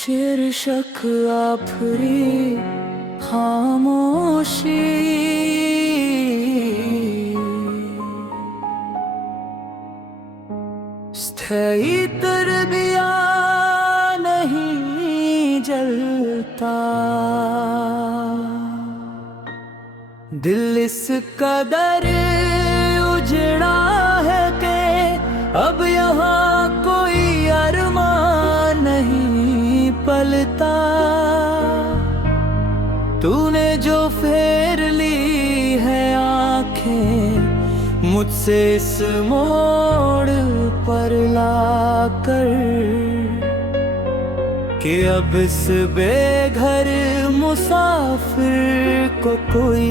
शीर्षक आफरी खामोशी। स्थायी तरबिया नहीं जलता, दिल इस कदर उजड़ा है कि अब यहाँ कोई अरमान नहीं पलता। तूने जो फेर ली है आंखें मुझसे इस मोड़ पर लाकर, कि अब इस बेघर मुसाफिर को कोई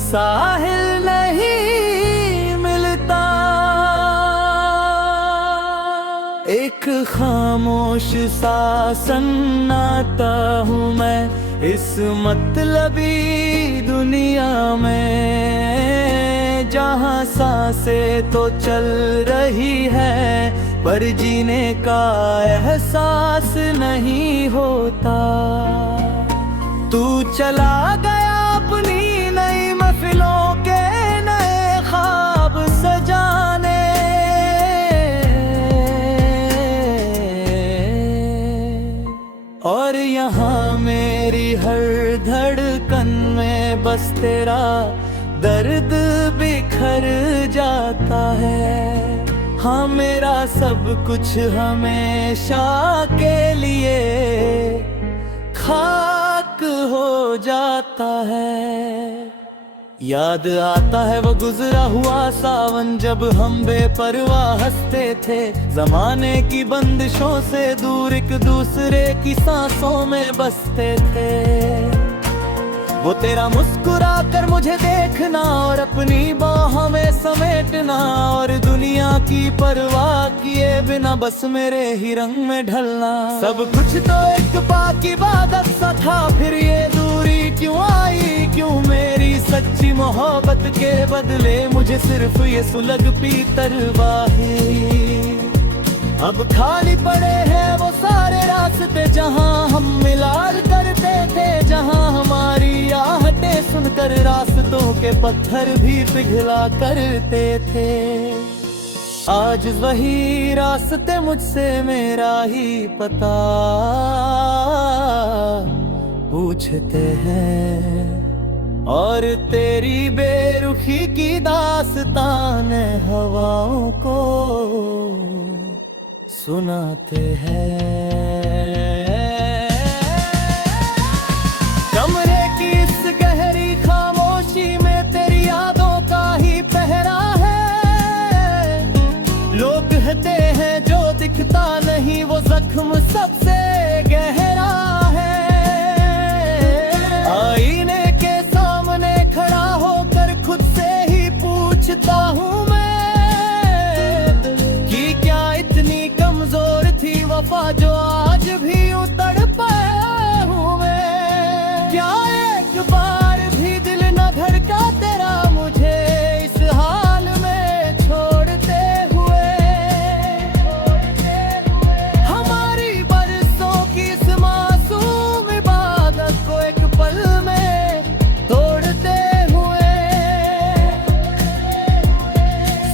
साहिल नहीं मिलता। एक खामोश सा सन्नाटा हूँ मैं इस मतलबी दुनिया में, जहाँ सांसें तो चल रही है पर जीने का एहसास नहीं होता। तू चला गया अपनी नई महफिलों के नए ख्वाब सजाने, और यहाँ मेरी हर धड़कन में बस तेरा दर्द बिखर जाता है। हाँ, मेरा सब कुछ हमेशा के लिए खाक हो जाता है। याद आता है वो गुजरा हुआ सावन, जब हम बेपरवाह हंसते थे, जमाने की बंदिशों से दूर एक दूसरे की सांसों में बसते थे। वो तेरा मुस्कुरा कर मुझे देखना और अपनी बाहों में समेटना, और दुनिया की परवाह किए बिना बस मेरे ही रंग में ढलना। सब कुछ तो एक पाक इबादत सा था, फिर ये दूरी क्यों आई, क्यों मेरी सच्ची मोहब्बत के बदले मुझे सिर्फ ये सुलग पीतर बाहें। अब खाली पड़े हैं वो सारे रास्ते जहां हम मिलाल करते थे, जहां हमारी आहटें सुनकर रास्तों के पत्थर भी पिघला करते थे। आज वही रास्ते मुझसे मेरा ही पता पूछते हैं, और तेरी बेरुखी की दास्तान हवाओं को सुनाते हैं। कमरे की इस गहरी खामोशी में तेरी यादों का ही पहरा है। लोग कहते हैं जो दिखता नहीं वो जख्म सबसे गहरा है। आईने के सामने खड़ा होकर खुद से ही पूछता हूँ मैं कि क्या इतनी कमजोर थी वफा जो आज भी उतर पाया हूँ मैं। क्या एक बार भी दिल न धड़का तेरा मुझे इस हाल में छोड़ते हुए। हमारी बरसों की इस मासूम इबादत को एक पल में तोड़ते हुए।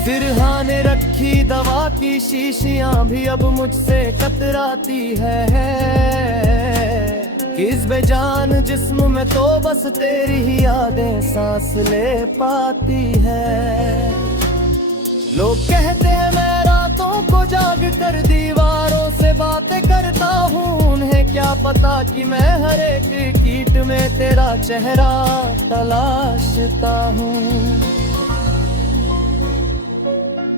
सिरहाने रखी दवा की शीशियां भी अब मुझसे कतराती है, किस बेजान जिस्म में तो बस तेरी ही यादें सांस ले पाती है। लोग कहते हैं मैं रातों को जाग कर दीवारों से बातें करता हूँ, उन्हें क्या पता कि मैं हर एक कीट में तेरा चेहरा तलाशता हूँ।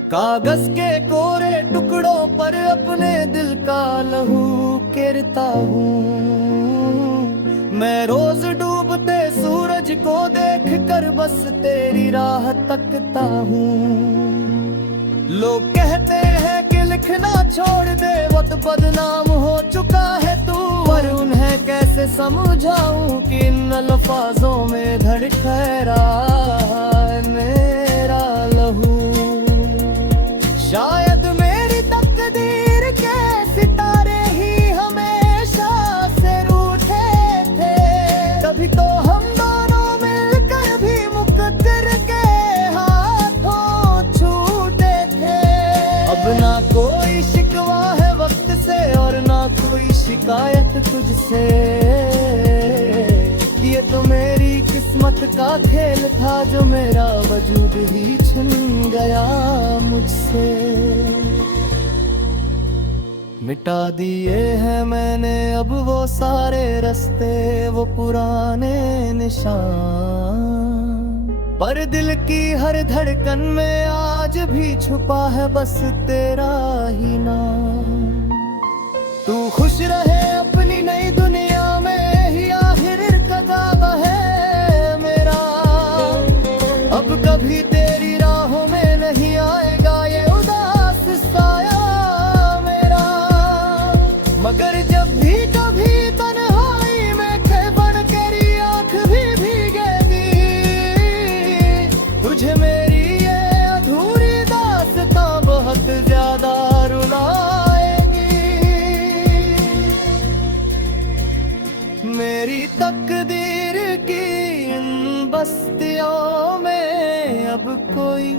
कागज के कोरे टुकड़ों पर अपने दिल का लहू केरता हूँ। मैं रोज डूबते सूरज को देख कर बस तेरी राह तकता हूँ। लोग कहते हैं कि लिखना छोड़ दे, वक्त बदनाम हो चुका है तू, पर उन्हें कैसे समझाऊं कि इन अल्फाजों में धड़क रहा है मेरा लहू। शायद मेरी तकदीर के सितारे ही हमेशा अब ना कोई शिकवा है वक्त से और ना कोई शिकायत तुझसे। ये तो मेरी किस्मत का खेल था जो मेरा वजूद ही छिन गया मुझसे। मिटा दिए हैं मैंने अब वो सारे रास्ते, वो पुराने निशान, पर दिल की हर धड़कन में आज भी छुपा है बस तेरा ही नाम। तू खुश रहे अपनी नई दुनिया में ही आखिर कदम है मेरा। अब कभी तेरी राहों में नहीं आएगा ये उदास साया मेरा। मगर जब भी कभी तन्हाई में बन तेरी आँख भी भीगेगी, तुझे मेरी ये अधूरी दास्तां बहुत ज्यादा रुलाएगी। मेरी तकदीर की इन बस्तियों में अब कोई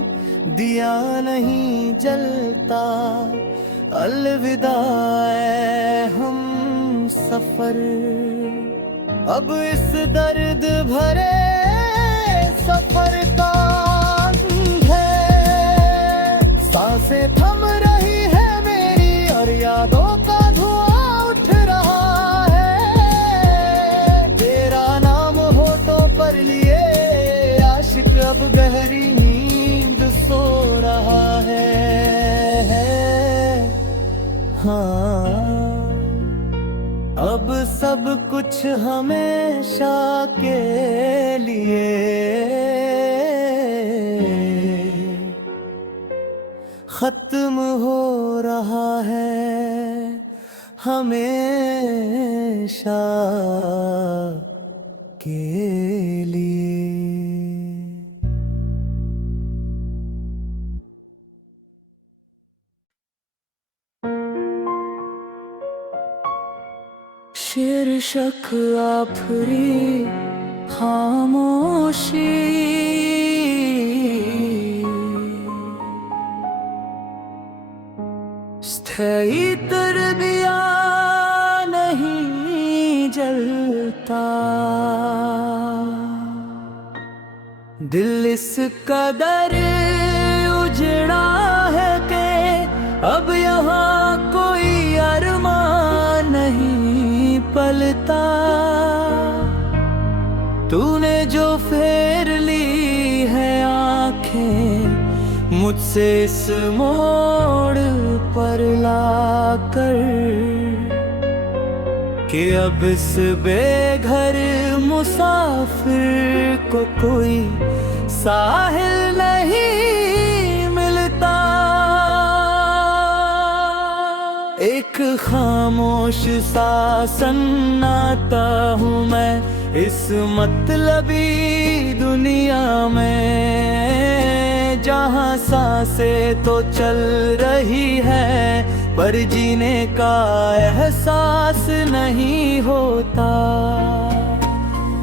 दिया नहीं जलता। अलविदा ऐ हम सफर, अब इस दर्द भरे सफर का अंत है। सांसें थम रही है मेरी और यादों का धुआं उठ रहा है। तेरा नाम होठों पर लिए आशिक अब गहरी नींद सो रहा है। हाँ, अब सब कुछ हमेशा के लिए खत्म हो रहा है, हमेशा के लिए। शीर्षक आफरी खामोशी, स्थायी तर दिया नहीं जलता। दिल इस कदर उजड़ा है कि अब यहाँ कोई अरमान नहीं पलता। तूने जो फेर ली है आंखें मुझसे इस मोड़ पर लाकर, कि अब इस बेघर मुसाफिर को कोई साहिल नहीं मिलता। एक खामोश सा सन्नाटा हूँ मैं इस मतलबी दुनिया में, जहाँ सांसें तो चल रही है पर जीने का एहसास नहीं होता।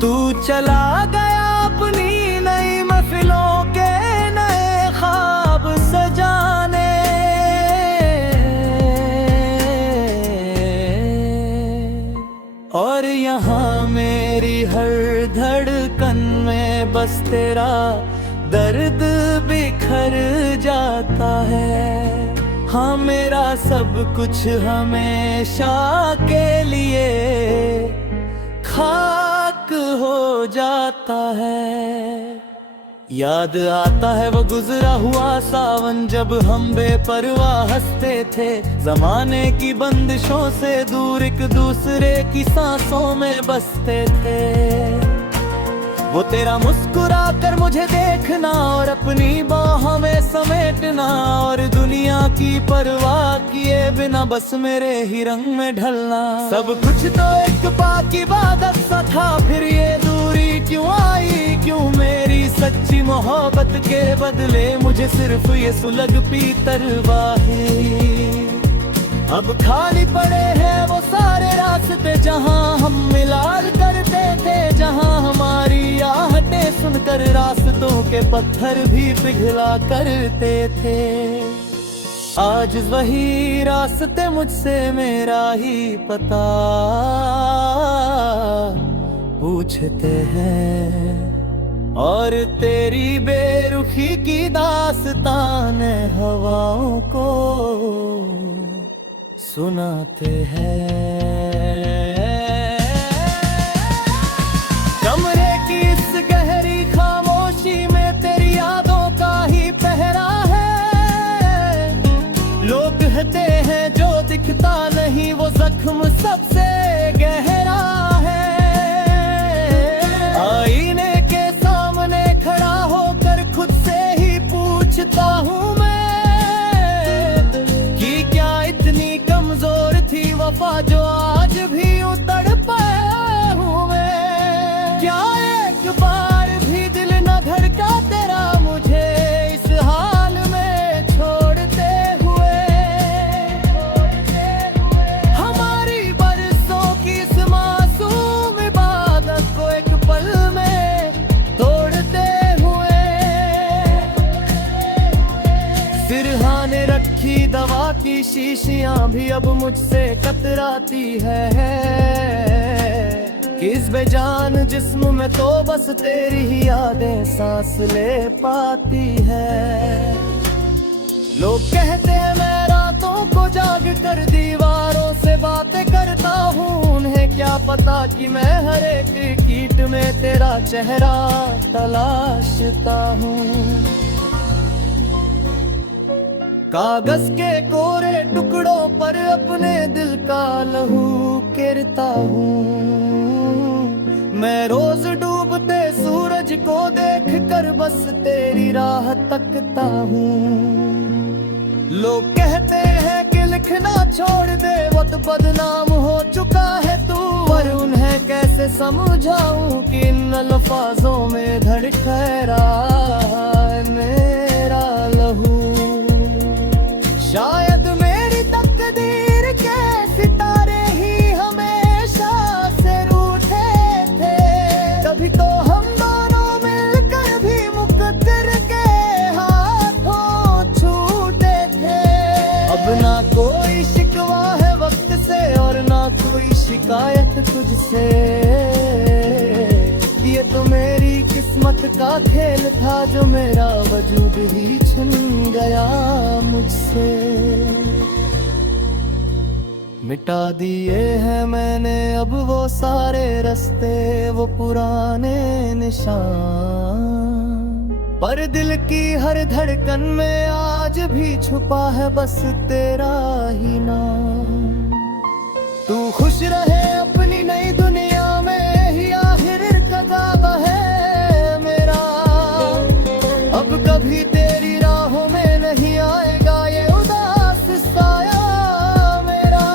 तू चला गया अपनी नई महफिलों के नए ख्वाब सजाने, और यहाँ मेरी हर धड़कन में बस तेरा दर्द बिखर जाता है। हाँ, मेरा सब कुछ हमेशा के लिए खाक हो जाता है। याद आता है वो गुजरा हुआ सावन जब हम बेपरवाह हंसते थे, जमाने की बंदिशों से दूर एक दूसरे की सांसों में बसते थे। वो तेरा मुस्कुरा कर मुझे देखना और अपनी बाहों में समेटना, और दुनिया की परवाह किए बिना बस मेरे ही रंग में ढलना। सब कुछ तो एक पाक इबादत सा था, फिर ये दूरी क्यों आई, क्यों मेरी सच्ची मोहब्बत के बदले मुझे सिर्फ ये सुलग पीतर बाहें। अब खाली पड़े हैं वो सारे रास्ते जहां हम मिलाल करते थे, जहां हमारी आहटें सुनकर रास्तों के पत्थर भी पिघला करते थे। आज वही रास्ते मुझसे मेरा ही पता पूछते हैं, और तेरी बेरुखी की दास्तान हवाओं को सुनाते हैं। कमरे की इस गहरी खामोशी में तेरी यादों का ही पहरा है। लोग कहते हैं जो दिखता नहीं वो जख्म सबसे गहरा है। आईने के सामने खड़ा होकर खुद से ही पूछता हूँ मैं कि क्या इतनी कमजोर थी वफा जो आज भी उतड़ पाया हूँ मैं। क्या एक बार भी दिल न धड़का तेरा मुझे इस हाल में छोड़ते हुए। हमारी बरसों की इस मासूम इबादत को एक पल में तोड़ते हुए। सिरहाने रखी दवा की शीशियां भी अब मुझसे कतराती है। किस बेजान जिस्म में तो बस तेरी ही यादें सांस ले पाती है। लोग कहते हैं मैं रातों को जाग कर दीवारों से बातें करता हूँ। उन्हें क्या पता कि मैं हर एक कीट में तेरा चेहरा तलाशता हूँ। कागज के कोरे टुकड़ों पर अपने दिल का लहू गिरता हूँ। मैं रोज डूबते सूरज को देख कर बस तेरी राह तकता हूँ। लोग कहते हैं कि लिखना छोड़ दे वक्त बदनाम हो चुका है तू। पर उन्हें कैसे समझाऊं कि इन अल्फाजों में धड़क रहा है मेरा लहू। शायद मेरी तकदीर के सितारे ही हमेशा से रूठे थे। तभी तो हम दोनों मिलकर भी मुकद्दर के हाथों छूटे थे। अब ना कोई शिकवा है वक्त से और ना कोई शिकायत तुझसे। ये तो मेरी किस्मत का खेल था जो मेरा वजूद ही छिन गया मुझसे। मिटा दिए हैं मैंने अब वो सारे रास्ते वो पुराने निशान। पर दिल की हर धड़कन में आज भी छुपा है बस तेरा ही नाम। तू खुश रहे अपनी नई दुनिया में ही आखिर कदा है मेरा। अब कभी तेरी राहों में नहीं आएगा ये उदास साया मेरा।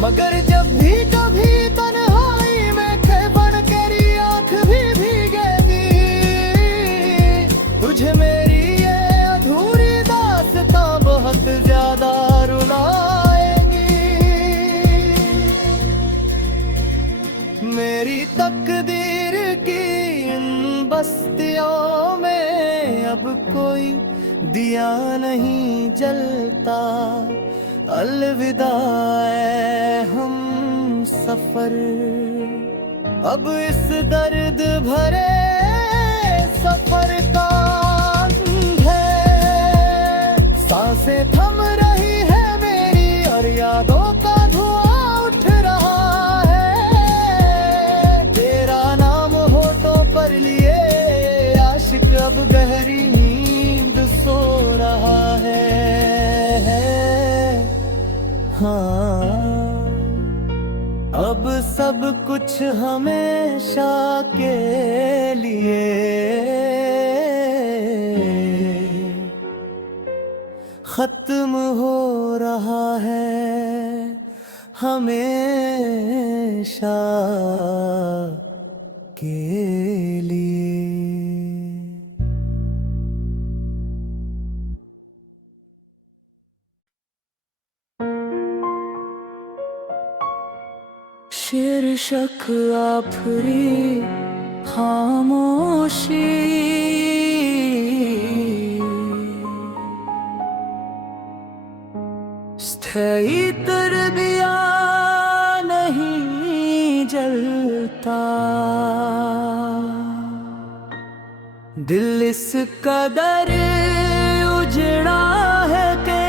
मगर जब भी कभी तन्हाई में बन तेरी आँख भी भीगेगी। तुझे मेरी ये अधूरी दास्तां बहुत ज्यादा रुलाएंगी। मेरी तकदीर की इन बस्तियों में अब कोई दिया नहीं जलता। अलविदा ऐ हम सफर, अब इस दर्द भरे सफर का अंत है। सांसें थम रही है मेरी और यादों का धुआं उठ रहा है। तेरा नाम होठों पर लिए आशिक अब गहरी नींद सो रहा है। हाँ, अब सब कुछ हमेशा के लिए खत्म हो रहा है, हमेशा के लिए। शीर्षक आफरी खामोशी। स्थायी तर दिया नहीं जलता, दिल इस कदर उजड़ा है कि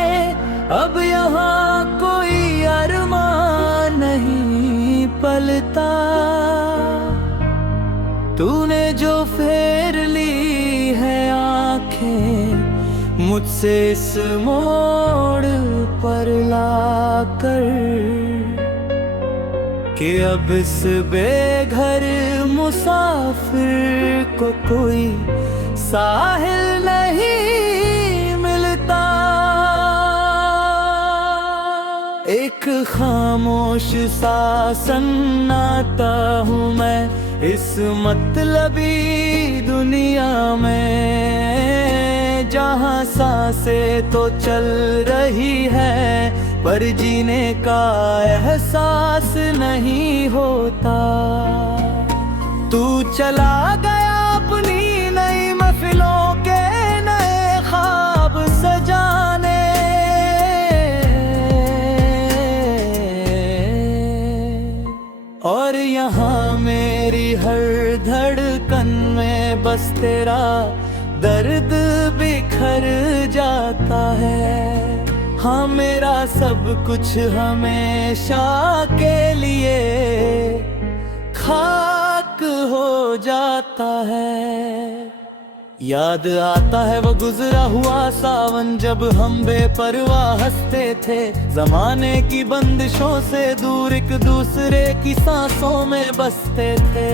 अब यहाँ कोई अरमान नहीं पलता। तूने जो फेर ली है आंखें मुझसे इस मोड़ पर लाकर, कि अब इस बेघर मुसाफिर को कोई साहिल नहीं मिलता। एक खामोश सा सन्नाटा हूँ मैं इस मतलबी दुनिया में, जहाँ सांसें तो चल रही है पर जीने का एहसास नहीं होता। तू चला गया अपनी नई महफिलों के नए ख्वाब सजाने, और यहाँ मेरी हर धड़कन में बस तेरा दर्द बिखर जाता है। हाँ मेरा सब कुछ हमेशा के लिए खाक हो जाता है। याद आता है वो गुजरा हुआ सावन जब हम बेपरवाह हंसते थे, जमाने की बंदिशों से दूर एक दूसरे की सांसों में बसते थे।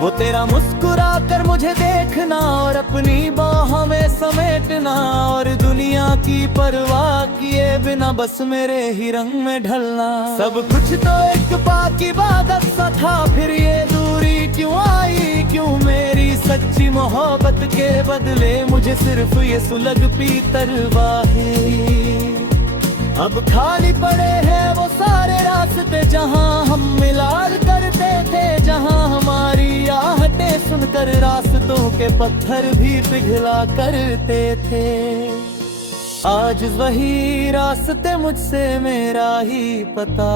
वो तेरा मुस्कुरा कर मुझे देखना और अपनी बाहों में समेटना, और दुनिया की परवाह किए बिना बस मेरे ही रंग में ढलना। सब कुछ तो एक पाक इबादत सा था, फिर ये दूरी क्यों आई, क्यों मेरी सच्ची मोहब्बत के बदले मुझे सिर्फ ये सुलग पीतर वाही। अब खाली पड़े हैं वो सारे रास्ते जहां हम मिलाल करते थे, जहां हमारी आहटें सुनकर रास्तों के पत्थर भी पिघला करते थे। आज वही रास्ते मुझसे मेरा ही पता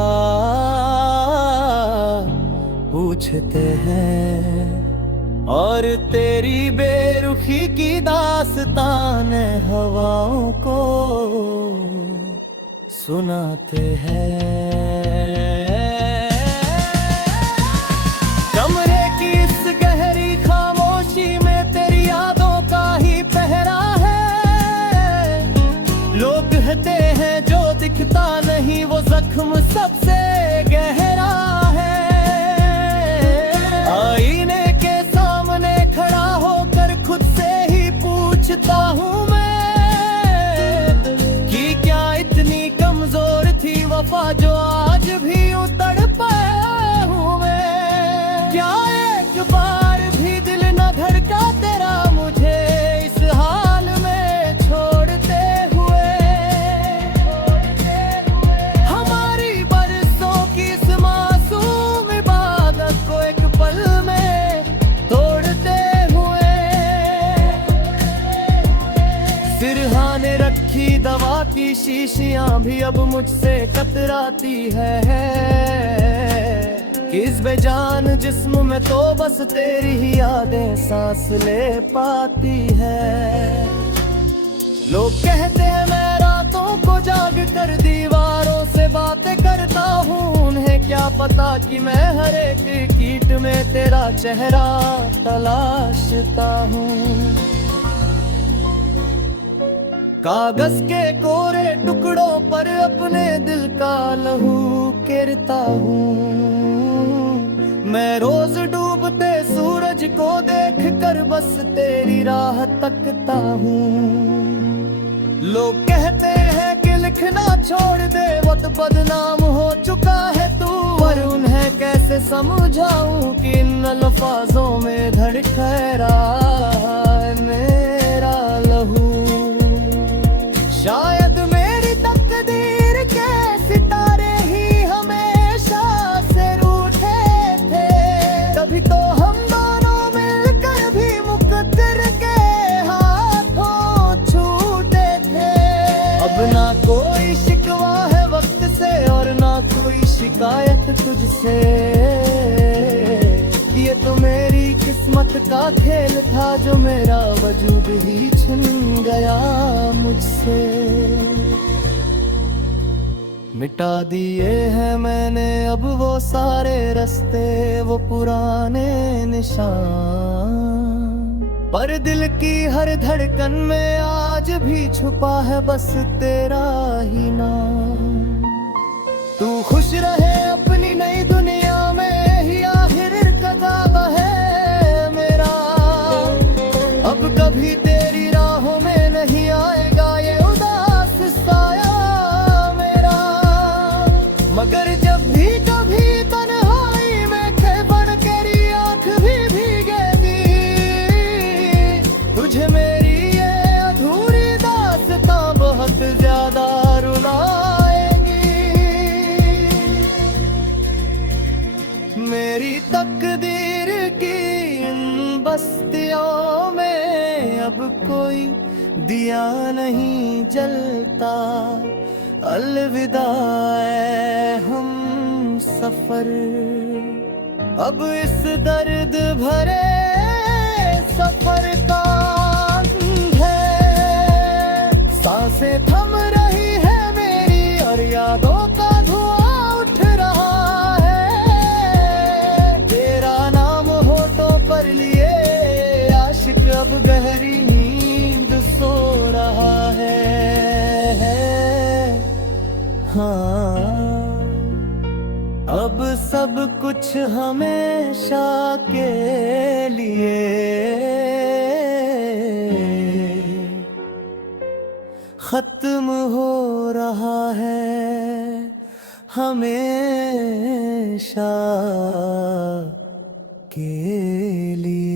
पूछते हैं, और तेरी बेरुखी की दास्तान हवाओं को सुनाते हैं। कमरे की इस गहरी खामोशी में तेरी यादों का ही पहरा है। लोग कहते हैं जो दिखता नहीं वो जख्म सबसे गहरा है। आईने के सामने खड़ा होकर खुद से ही पूछता हूँ मैं कि क्या इतनी कमजोर थी वफा जो आज भी उतर पाया हूँ मैं। क्या एक बार भी दिल न धड़का तेरा मुझे इस हाल में छोड़ते हुए। हमारी बरसों की इस मासूम इबादत को एक पल में तोड़ते हुए। सिरहाने रखी दवा की शीशियां भी अब मुझसे कतराती है। किस बेजान जिस्म में तो बस तेरी ही यादें सांस ले पाती है। लोग कहते हैं मैं रातों को जाग कर दीवारों से बातें करता हूँ, उन्हें क्या पता कि मैं हर एक कीट में तेरा चेहरा तलाशता हूँ। कागज के कोरे टुकड़ों पर अपने दिल का लहू गिरता हूँ। मैं रोज डूबते सूरज को देख कर बस तेरी राह तकता हूँ। लोग कहते हैं कि लिखना छोड़ दे वक्त बदनाम हो चुका है तू, पर उन्हें कैसे समझाऊं कि इन अल्फाजों में धड़क रहा है मेरा लहू। शायद मेरी तकदीर के सितारे ही हमेशा से रूठे थे, तभी तो हम दोनों मिलकर भी मुकद्दर के हाथों छूटे थे। अब ना कोई शिकवा है वक्त से और ना कोई शिकायत तुझसे। ये तो मेरी किस्मत का खेल था जो मेरा वजूद ही छिन गया मुझसे। मिटा दिए हैं मैंने अब वो सारे रास्ते, वो पुराने निशान, पर दिल की हर धड़कन में आज भी छुपा है बस तेरा ही नाम। तू खुश रहे अपनी नई दुनिया में ही आखिर कताब है मेरा। अब कभी तेरी राहों में नहीं आएगा ये उदास साया मेरा। मगर जब भी कभी तन्हाई में खे बन तेरी आँख भी भीगेगी, तुझे मेरी ये अधूरी दास्तां बहुत ज्यादा रुलाएगी। मेरी तकदीर की इन बस्तियों में अब कोई दिया नहीं जलता। अलविदा ऐ हम सफर, अब इस दर्द भरे सफर का है। सांसें थम रही है मेरी और यादों का धुआं उठ रहा है। तेरा नाम होठों पर लिए आशिक अब गहरी नींद सो रहा है। हाँ, अब सब कुछ हमेशा के लिए खत्म हो रहा है, हमेशा के लिए।